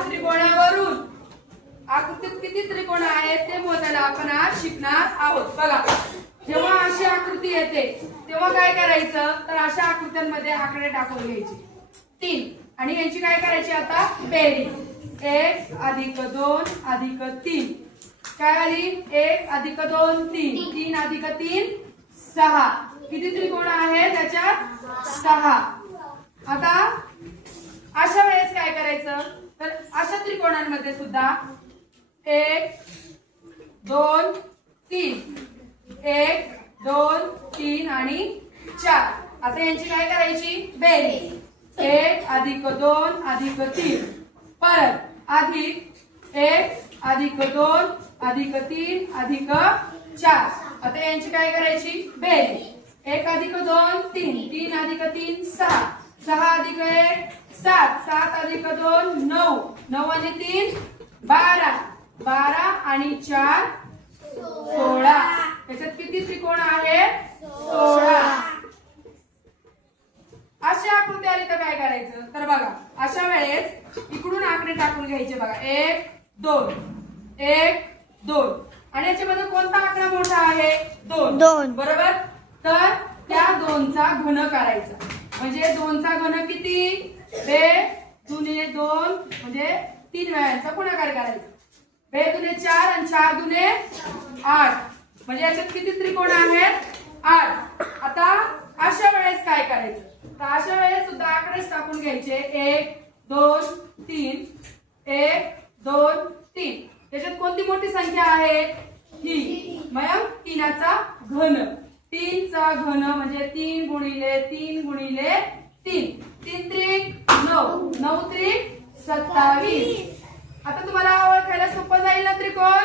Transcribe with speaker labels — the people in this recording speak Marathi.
Speaker 1: त्रिकोणावरून. आकृतीत किती त्रिकोण आहेत ते मोजायला आपण आज शिकणार आहोत. बघा जेव्हा अशी आकृती येते तेव्हा काय करायचं? तर अशा आकृत्यांमध्ये आकडे टाकून घ्यायचे. तीन. आणि यांची काय करायची आता? बेरीज. एक अधिक दोन अधिक तीन. काय आली? एक अधिक दोन तीन. तीन. अधिक तीन सहा. किती त्रिकोण आहे त्याच्यात सहा. आता अशा वेळेस काय करायचं? त्रिकोणांमध्ये सुद्धा एक दोन तीन. एक दोन तीन आणि चार. आता यांची काय करायची? बेरीज. एक अधिक दोन अधिक तीन. परत अधिक एक अधिक दोन अधिक तीन अधिक चार. आता यांची काय करायची? बेरीज. एक अधिक दोन तीन. तीन अधिक तीन सहा. सहा अधिक एक सात सात अधिक दोन? नऊ. नऊ आणि तीन? बारा. बारा आणि चार? सोळा. त्याच्यात किती त्रिकोण आहे? सोळा. अशी आकृती आली तर काय करायचं? तर बघा अशा वेळेस इकडून आकडे टाकून घ्यायचे बघा. एक दोन. एक दोन. आणि याच्यामध्ये कोणता आकडा मोठा आहे? दोन.
Speaker 2: दोन.
Speaker 1: बरोबर? तर त्या दोनचा घन करायचा म्हणजे दोनचा घन किती? बे दुने दोन म्हणजे तीन वेळांचा गुणाकार करायचा. बे दुने चार आणि चार दुने आठ. म्हणजे याच्यात किती त्रिकोण आहेत? आठ. आता अशा वेळेस काय करायचं? तर अशा वेळेस सुद्धा आकडेच टाकून घ्यायचे. एक दोन तीन. एक दोन तीन. त्याच्यात कोणती मोठी संख्या आहे? ही. मग तीनाचा घन. तीनचा घन म्हणजे तीन गुणिले तीन गुणिले तीन. तीन त्रिक नऊ. नऊ त्रिक सत्तावीस. आता तुम्हाला ओळखायला सोपं जाईल ना त्रिकोण?